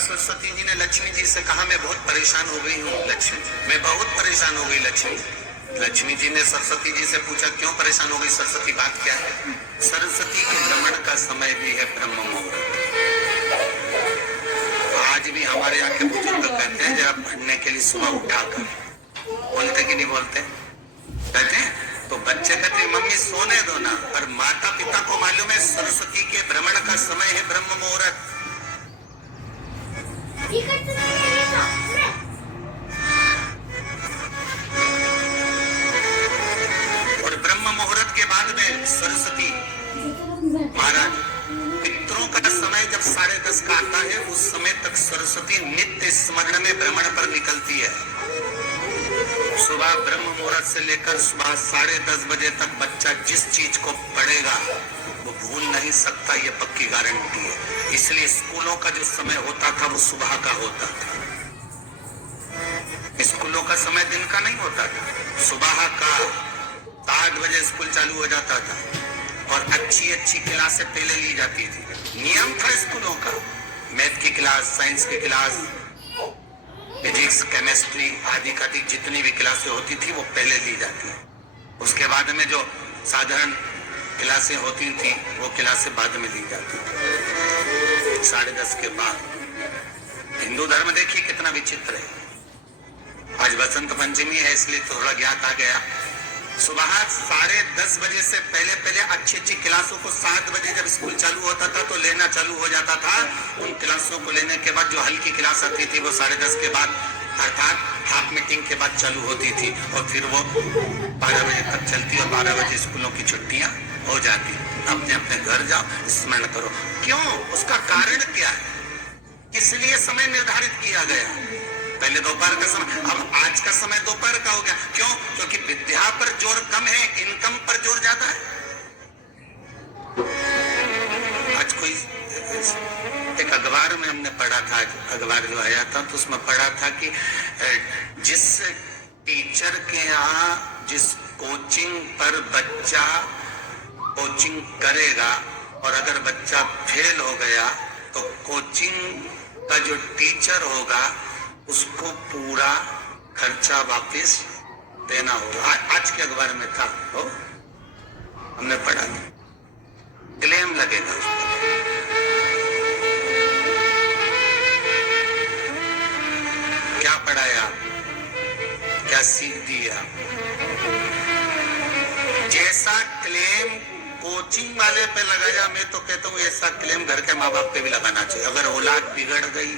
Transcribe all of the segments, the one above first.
सरस्वती जी ने लक्ष्मी जी से कहा, मैं बहुत परेशान हो गई हूँ लक्ष्मी, मैं बहुत परेशान हो गई लक्ष्मी। लक्ष्मी जी ने सरस्वती जी से पूछा, क्यों परेशान हो गई सरस्वती, बात क्या है? सरस्वती के भ्रमण का समय भी है ब्रह्म मुहूर्त। आज भी हमारे यहाँ के बुजुर्ग कहते हैं जरा पढ़ने के लिए सुबह उठाकर, बोलते कि नहीं बोलते? कहते हैं। तो बच्चे कहते हैं मम्मी सोने दो ना, और माता पिता को मालूम है सरस्वती के भ्रमण का समय है ब्रह्म मुहूर्त। और ब्रह्म मुहूर्त के बाद में सरस्वती महाराज पितरों का समय जब 10:30 का आता है, उस समय तक सरस्वती नित्य स्मरण में भ्रमण पर निकलती है। सुबह ब्रह्म मुहूर्त से लेकर सुबह 10:30 बजे तक बच्चा जिस चीज को पढ़ेगा वो भूल नहीं सकता, ये पक्की गारंटी है। इसलिए स्कूलों का जो समय होता था वो सुबह का होता था। स्कूलों का समय दिन का नहीं होता था, सुबह का 7 बजे स्कूल चालू हो जाता था और अच्छी अच्छी क्लासें पहले ली जाती थी। नियम था स्कूलों का, मैथ की क्लास, साइंस की क्लास, फिजिक्स, केमिस्ट्री आदि का जितनी भी क्लासें होती थी वो पहले ली जाती है। उसके बाद में जो साधारण क्लासें होती थी वो क्लासें बाद में ली जाती थी 10:30 के बाद। हिंदू धर्म देखिए कितना विचित्र है। आज बसंत पंचमी है इसलिए थोड़ा ज्ञात आ गया। सुबह 10:30 बजे से पहले पहले अच्छी अच्छी क्लासों को 7 बजे जब स्कूल चालू होता था तो लेना चालू हो जाता था। उन क्लासों को लेने के बाद जो हल्की क्लास आती थी वो 10:30 के बाद अर्थात हाफ मीटिंग के बाद चालू होती थी और फिर वो 12 बजे तक चलती और 12 बजे स्कूलों की छुट्टियां हो जाती। अपने अपने घर जाओ, स्मरण करो। क्यों? उसका कारण क्या है? किस लिए समय निर्धारित किया गया? पहले दोपहर का समय, अब आज का समय दोपहर का हो गया। क्यों? क्योंकि विद्या पर जोर कम है, इनकम पर जोर ज्यादा है। आज कोई एक अखबार में हमने पढ़ा था, अखबार जो आया था तो उसमें पढ़ा था कि जिस टीचर के यहाँ जिस कोचिंग पर बच्चा कोचिंग करेगा और अगर बच्चा फेल हो गया तो कोचिंग का जो टीचर होगा उसको पूरा खर्चा वापस देना होगा। आज के अखबार में था, हो हमने पढ़ा था, क्लेम लगेगा उस पर। क्या पढ़ाया, क्या सीख दिया? जैसा क्लेम कोचिंग वाले पे लगाया, मैं तो कहता हूँ ऐसा क्लेम घर के माँ बाप पे भी लगाना चाहिए। अगर औलाद बिगड़ गई,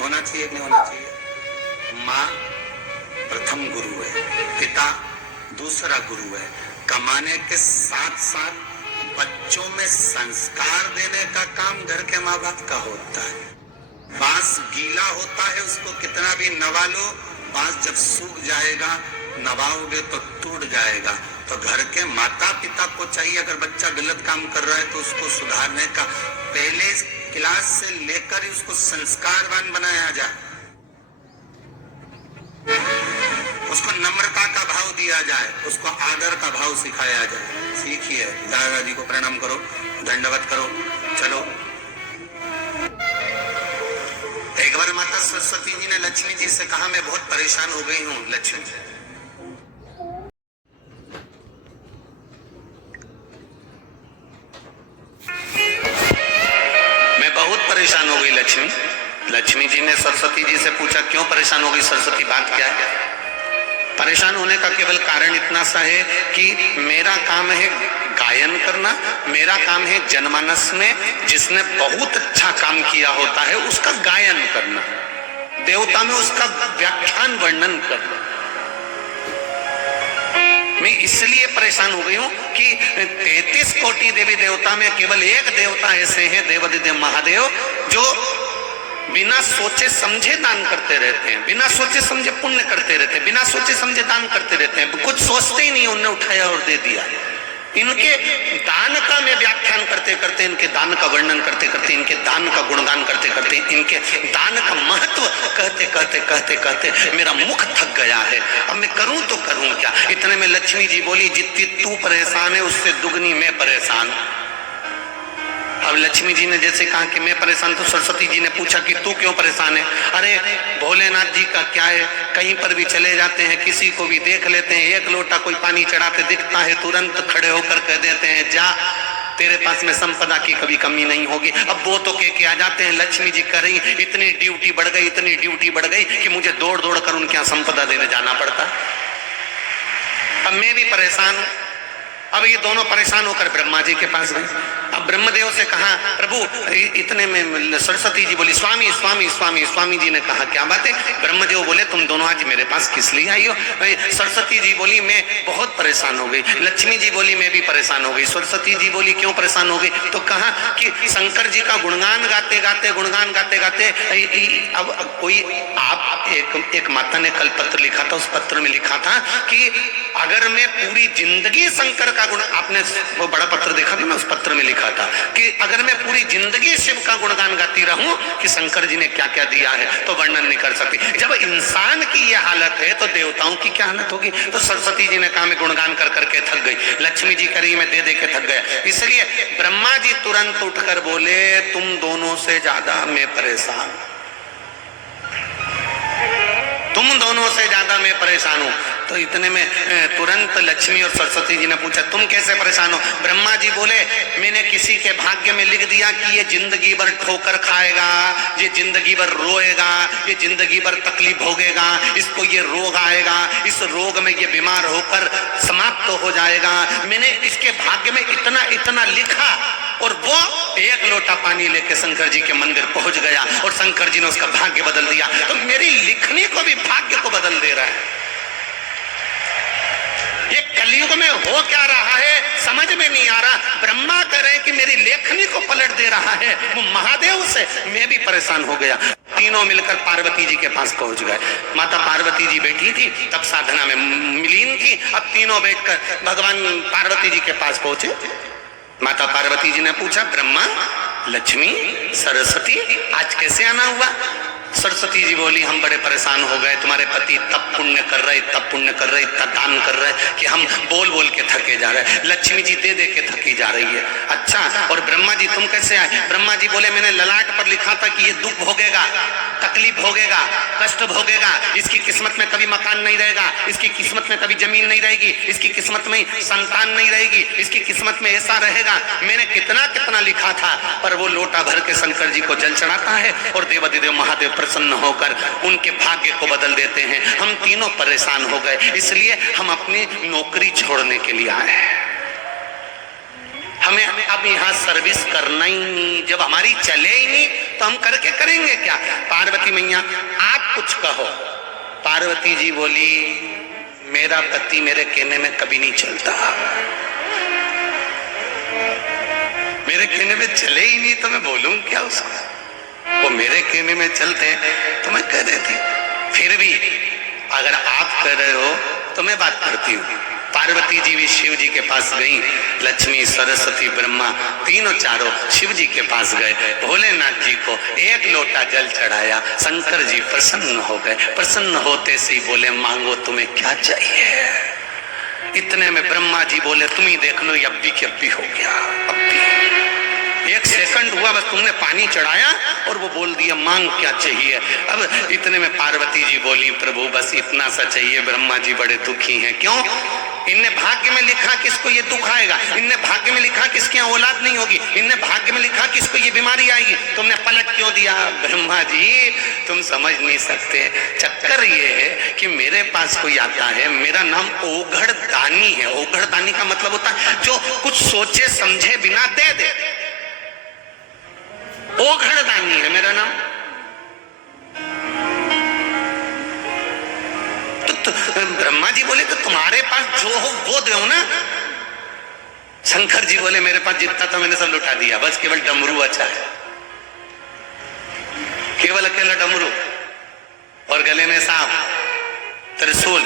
होना चाहिए नहीं होना चाहिए? माँ प्रथम गुरु है, पिता दूसरा गुरु है। कमाने के साथ साथ बच्चों में संस्कार देने का काम घर के माँ बाप का होता है। बांस गीला होता है, उसको कितना भी नवा लो, बांस जब सूख जाएगा नवाओगे तो टूट जाएगा। तो घर के माता पिता को चाहिए अगर बच्चा गलत काम कर रहा है तो उसको सुधारने का पहले क्लास से लेकर ही उसको संस्कारवान बनाया जाए, उसको नम्रता का भाव दिया जाए, उसको आदर का भाव सिखाया जाए। सीखिए, दादाजी को प्रणाम करो, दंडवत करो। चलो, एक बार माता सरस्वती जी ने लक्ष्मी जी से कहा, मैं बहुत परेशान हो गई हूँ लक्ष्मी। मैं बहुत परेशान हो गई लक्ष्मी। लक्ष्मी जी ने सरस्वती जी से पूछा, क्यों परेशान हो गई सरस्वती, बात क्या है? परेशान होने का केवल कारण इतना सा है कि मेरा काम है गायन करना, मेरा काम है जनमानस में जिसने बहुत अच्छा काम किया होता है उसका गायन करना, देवता में उसका व्याख्यान वर्णन करना। मैं इसलिए परेशान हो गई हूं कि 33 कोटि देवी देवता में केवल एक देवता ऐसे हैं, देवादिदेव महादेव, जो बिना सोचे समझे दान करते रहते हैं, बिना सोचे समझे पुण्य करते रहते हैं, बिना सोचे समझे दान करते रहते हैं। कुछ सोचते ही नहीं, उन्होंने उठाया और दे दिया। इनके दान का मैं व्याख्यान करते करते, इनके दान का वर्णन करते करते, इनके दान का गुणगान करते करते, इनके दान का महत्व कहते कहते कहते कहते मेरा मुख थक गया है। अब मैं करूं तो करूं क्या? इतने में लक्ष्मी जी बोली, जितनी तू परेशान है उससे दुगनी मैं परेशान। अब लक्ष्मी जी ने जैसे कहा कि मैं परेशान, तो सरस्वती जी ने पूछा कि तू क्यों परेशान है? अरे भोलेनाथ जी का क्या है, कहीं पर भी चले जाते हैं, किसी को भी देख लेते हैं, एक लोटा कोई पानी चढ़ाते दिखता है, तुरंत खड़े होकर कह देते हैं जा, तेरे पास में संपदा की कभी कमी नहीं होगी। अब वो तो के आ जाते हैं, लक्ष्मी जी कर रही, इतनी ड्यूटी बढ़ गई, इतनी ड्यूटी बढ़ गई कि मुझे दौड़ दौड़ कर उनके यहाँ संपदा देने जाना पड़ता। अब मैं भी परेशान हूं। अब ये दोनों परेशान होकर ब्रह्मा जी के पास गए। अब ब्रह्मदेव से कहा प्रभु, इतने में सरस्वती जी बोली स्वामी स्वामी स्वामी। स्वामी जी ने कहा क्या बात है? ब्रह्मदेव बोले तुम दोनों आज मेरे पास किस लिए आई हो? सरस्वती जी बोली मैं बहुत परेशान हो गई। लक्ष्मी जी बोली मैं भी परेशान हो गई। सरस्वती जी बोली क्यों परेशान हो गई? तो कहा कि शंकर जी का गुणगान गाते गाते अब कोई आप एक माता ने कल पत्र लिखा था, उस पत्र में लिखा था कि अगर मैं पूरी जिंदगी शंकर का गुण, आपने वो बड़ा पत्र देखा था ना, उस पत्र में लिखा था कि अगर मैं पूरी जिंदगी शिव का गुणगान गाती रहूं कि शंकर जी ने क्या क्या दिया है तो वर्णन नहीं कर सकती। जब इंसान की ये हालत है तो देवताओं की क्या हालत होगी? तो सरस्वती जी ने कहा मैं गुणगान कर करके थक गई। लक्ष्मी जी करी मैं दे दे के थक गया। इसलिए ब्रह्मा जी तुरंत उठकर बोले तुम दोनों से ज्यादा मैं परेशान, तुम दोनों से ज्यादा मैं परेशान हूं। तो इतने में तुरंत लक्ष्मी और सरस्वती जी ने पूछा तुम कैसे परेशान हो? ब्रह्मा जी बोले मैंने किसी के भाग्य में लिख दिया कि ये जिंदगी भर ठोकर खाएगा, ये जिंदगी भर रोएगा, ये जिंदगी भर तकलीफ भोगेगा, इसको ये रोग आएगा, इस रोग में ये बीमार होकर समाप्त हो जाएगा। मैंने इसके भाग्य में इतना इतना लिखा और वो एक लोटा पानी लेके शंकर जी के मंदिर पहुंच गया और शंकर जी ने उसका भाग्य बदल दिया। तो मेरी लिखनी को भी भाग्य को बदल दे रहा है। ये कलयुग में हो क्या रहा है समझ में नहीं आ रहा। ब्रह्मा कह रहे कि मेरी लेखनी को पलट दे रहा है, वो महादेव से मैं भी परेशान हो गया। तीनों मिलकर पार्वती जी के पास पहुंच गए। माता पार्वती जी बैठी थी, तब साधना में मिलीन थी। अब तीनों बैठकर भगवान पार्वती जी के पास पहुंचे। माता पार्वती जी ने पूछा ब्रह्मा, लक्ष्मी, सरस्वती आज कैसे आना हुआ? सरस्वती जी बोली हम बड़े परेशान हो गए, तुम्हारे पति तब पुण्य कर रहे, तब पुण्य कर रहे, इतना दान कर रहे कि हम बोल बोल के थके जा रहे। लक्ष्मी जी दे दे के थकी जा रही है। अच्छा, और ब्रह्मा जी तुम कैसे आए? ब्रह्मा जी बोले मैंने ललाट पर लिखा था कि ये दुख भोगेगा, तकलीफ भोगेगा, कष्ट भोगेगा, इसकी किस्मत में कभी मकान नहीं रहेगा, इसकी किस्मत में कभी जमीन नहीं रहेगी, इसकी किस्मत में संतान नहीं रहेगी, इसकी किस्मत में ऐसा रहेगा। मैंने कितना कितना लिखा था, पर वो लोटा भर के शंकर जी को जल चढ़ाता है और देवाधिदेव महादेव प्रसन्न होकर उनके भाग्य को बदल देते हैं। हम तीनों परेशान हो गए, इसलिए हम अपनी नौकरी छोड़ने के लिए आए हैं। हमें अब यहाँ सर्विस करना ही नहीं, जब हमारी चले ही नहीं तो हम करके करेंगे क्या? पार्वती मैया आप कुछ कहो। पार्वती जी बोली मेरा पति मेरे कहने में कभी नहीं चलता, मेरे कहने में चले ही नहीं तो मैं बोलूं क्या उसको? वो मेरे कहने में चलते तो मैं कह देती। फिर भी अगर आप कह रहे हो तो मैं बात करती हूँ। पार्वती जी भी शिव जी के पास गई, लक्ष्मी, सरस्वती, ब्रह्मा तीनों चारों शिव जी के पास गए। भोलेनाथ जी को एक लोटा जल चढ़ाया। शंकर जी प्रसन्न हो गए। प्रसन्न होते से ही बोले मांगो तुम्हें क्या चाहिए? इतने में ब्रह्मा जी बोले तुम ही देख लो, अब भी हो गया। अब भी एक सेकंड हुआ बस, तुमने पानी चढ़ाया और वो बोल दिया मांग क्या चाहिए। अब इतने में पार्वती जी बोली प्रभु बस इतना सा चाहिए। ब्रह्मा जी बड़े दुखी हैं। क्यों? इनने भाग्य में लिखा कि इसको ये दुख आएगा, इनने भाग्य में लिखा कि इसकी औलाद नहीं होगी, इनने भाग्य में लिखा कि इसको ये बीमारी आएगी, तुमने पलट क्यों दिया? ब्रह्मा जी तुम समझ नहीं सकते। चक्कर ये है कि मेरे पास कोई आता है, मेरा नाम ओघड़ दानी है। ओघड़ दानी का मतलब होता है जो कुछ सोचे समझे बिना दे दे। ओघड़ दानी है मेरा नाम। तो ब्रह्मा जी बोले तो तुम्हारे पास जो हो वो दो ना। शंकर जी बोले मेरे पास जितना था मैंने सब लुटा दिया, बस केवल डमरू अच्छा है, केवल अकेला डमरू और गले में सांप, त्रिशूल।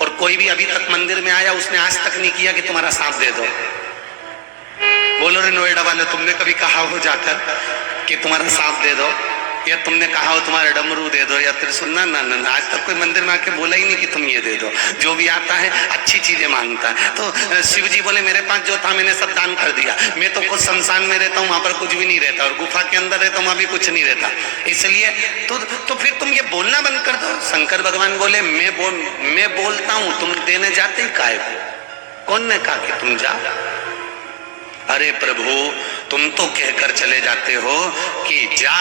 और कोई भी अभी तक मंदिर में आया उसने आज तक नहीं किया कि तुम्हारा सांप दे दो। बोलो रे नोएडा वाले, तुमने कभी कहा हो जाकर कि तुम्हारा सांप दे दो? या तुमने कहा हो तुम्हारा डमरू दे दो या त्रिशूल, ना ना ना, आज तक कोई मंदिर में आके बोला ही नहीं कि तुम ये दे दो। जो भी आता है अच्छी चीजें मांगता है। तो शिव जी बोले मेरे पास जो था मैंने सब दान कर दिया, मैं तो खुद शमशान में रहता हूँ, वहां पर कुछ भी नहीं रहता, और गुफा के अंदर रहता हूँ, वहां भी कुछ नहीं रहता, इसलिए तो फिर तुम ये बोलना बंद कर दो। शंकर भगवान बोले मैं बोलता हूँ, तुम देने जाते ही काहे को? कौन ने कहा कि तुम जा? अरे प्रभु, तुम तो कहकर चले जाते हो कि जा,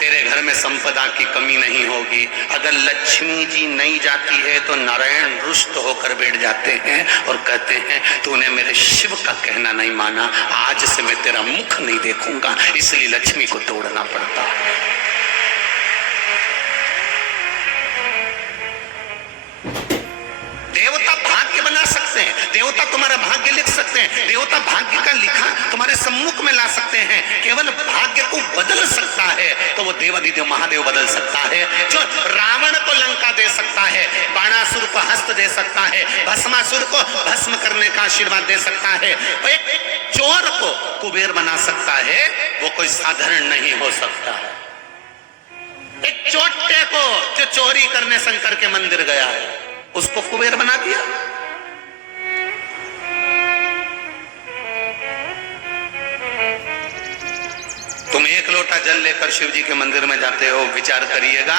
तेरे घर में संपदा की कमी नहीं होगी। अगर लक्ष्मी जी नहीं जाती है तो नारायण रुष्ट होकर बैठ जाते हैं और कहते हैं तूने मेरे शिव का कहना नहीं माना, आज से मैं तेरा मुख नहीं देखूंगा। इसलिए लक्ष्मी को तोड़ना पड़ता है। देवता भाग्य बना सकते हैं, देवता तुम्हारा भाग्य लिख सकते हैं, देवता भाग्य का लिखा तुम्हारे सम्मुख में ला सकते हैं। केवल भाग्य को बदल सकता है तो वो देवाधिदेव महादेव बदल सकता है। जो रावण को लंका दे सकता है, बाणासुर को हस्त दे सकता है, भस्मासुर को भस्म करने का आशीर्वाद दे सकता है, तो एक चोर को कुबेर बना सकता है, वो कोई साधारण नहीं हो सकता है। एक चोटे को जो चोरी करने शंकर के मंदिर गया है उसको कुबेर बना दिया। तुम एक लोटा जल लेकर शिव जी के मंदिर में जाते हो, विचार करिएगा,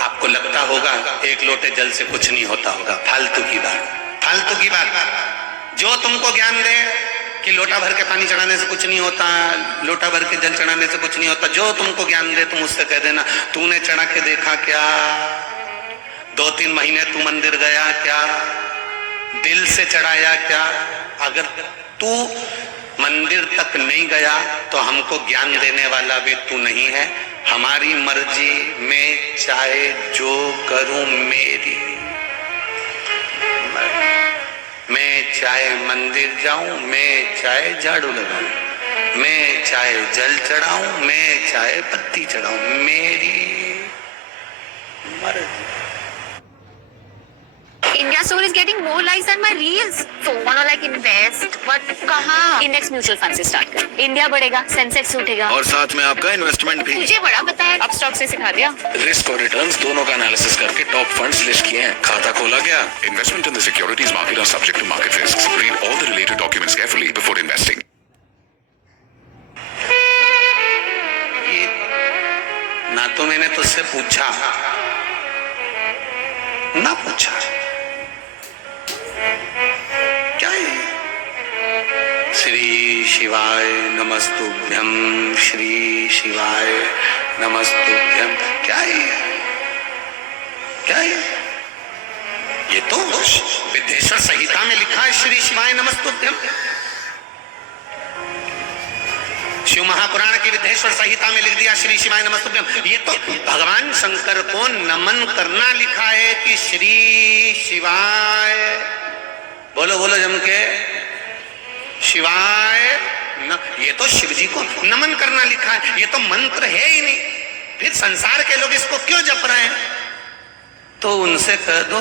आपको लगता होगा एक लोटे जल से कुछ नहीं होता होगा। फालतू की बात, फालतू की बात। जो तुमको ज्ञान दे कि लोटा भर के पानी चढ़ाने से कुछ नहीं होता, लोटा भर के जल चढ़ाने से कुछ नहीं होता, जो तुमको ज्ञान दे तुम उससे कह देना तूने चढ़ा के देखा क्या? 2-3 महीने तू मंदिर गया क्या? दिल से चढ़ाया क्या? अगर तू मंदिर तक नहीं गया तो हमको ज्ञान देने वाला भी तू नहीं है। हमारी मर्जी, मैं चाहे जो करूं मेरी, मैं चाहे मंदिर जाऊं, मैं चाहे झाड़ू लगाऊं, मैं चाहे जल चढ़ाऊं, मैं चाहे पत्ती चढ़ाऊं, मेरी मर्जी। India Store is getting more likes than my reels. So wanna like invest, but कहाँ? Index mutual fund से start कर। India बढ़ेगा, Sensex उठेगा, और साथ में आपका इन्वेस्टमेंट भी। तुझे बड़ा पता है, अब स्टॉक से सिखा दिया। रिस्क और रिटर्न्स दोनों का एनालिसिस करके टॉप फंड्स लिस्ट किए हैं। खाता खोला क्या? Investment in the securities market are subject to market risks. Read all the related documents carefully before investing. ना तो मैंने तुझसे पूछा ना पूछा, क्या है? श्री शिवाय नमस्तुभ्यम, श्री शिवाय नमस्तुभ्यम, क्या है? क्या है? ये तो विद्येश्वर संहिता में लिखा है श्री शिवाय नमस्तुभ्यम। शिव महापुराण की विद्येश्वर संहिता में लिख दिया श्री शिवाय नमस्तुभ्यम। ये तो भगवान शंकर को नमन करना लिखा है कि श्री शिवाय, बोलो बोलो जम के, शिवाय न, ये तो शिव जी को नमन करना लिखा है, ये तो मंत्र है ही नहीं। फिर संसार के लोग इसको क्यों जप रहे हैं? तो उनसे कह दो,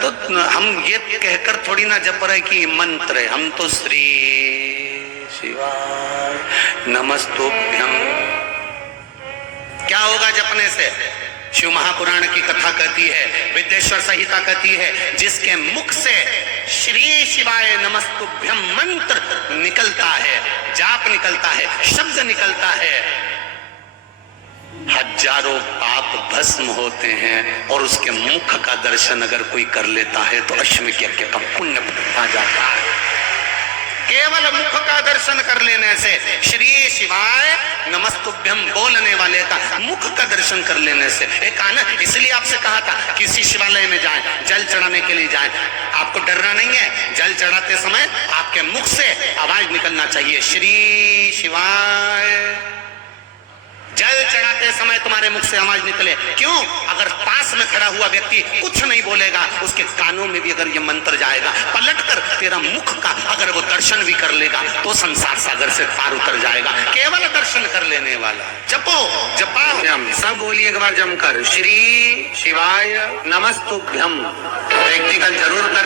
तो हम ये कहकर थोड़ी ना जप रहे कि मंत्र है, हम तो श्री शिवाय नमस्तुभ्यम। क्या होगा जपने से? शिव महापुराण की कथा कहती है, विद्येश्वर संहिता कहती है, जिसके मुख से श्री शिवाय नमस्तुभ्यम मंत्र निकलता है, जाप निकलता है, शब्द निकलता है, हजारों पाप भस्म होते हैं। और उसके मुख का दर्शन अगर कोई कर लेता है तो अश्वमेध यज्ञ का पुण्य आ जाता है। केवल मुख का दर्शन कर लेने से, श्री शिवाय नमस्तुभ्यम बोलने वाले का मुख का दर्शन कर लेने से एक आना। इसलिए आपसे कहा था किसी शिवालय में जाएं, जल चढ़ाने के लिए जाएं, आपको डरना नहीं है। जल चढ़ाते समय आपके मुख से आवाज निकलना चाहिए, श्री शिवाय। जल चढ़ाते समय तुम्हारे मुख से आवाज निकले। क्यों? अगर पास में खड़ा हुआ व्यक्ति कुछ नहीं बोलेगा, उसके कानों में भी अगर ये मंत्र जाएगा, पलटकर तेरा मुख का अगर वो दर्शन भी कर लेगा तो संसार सागर से पार उतर जाएगा। केवल दर्शन कर लेने वाला। जपो, जपाओ, सब बोलिए एक बार जमकर, श्री शिवाय नमस्तुभ्यम। प्रैक्टिकल जरूर कर।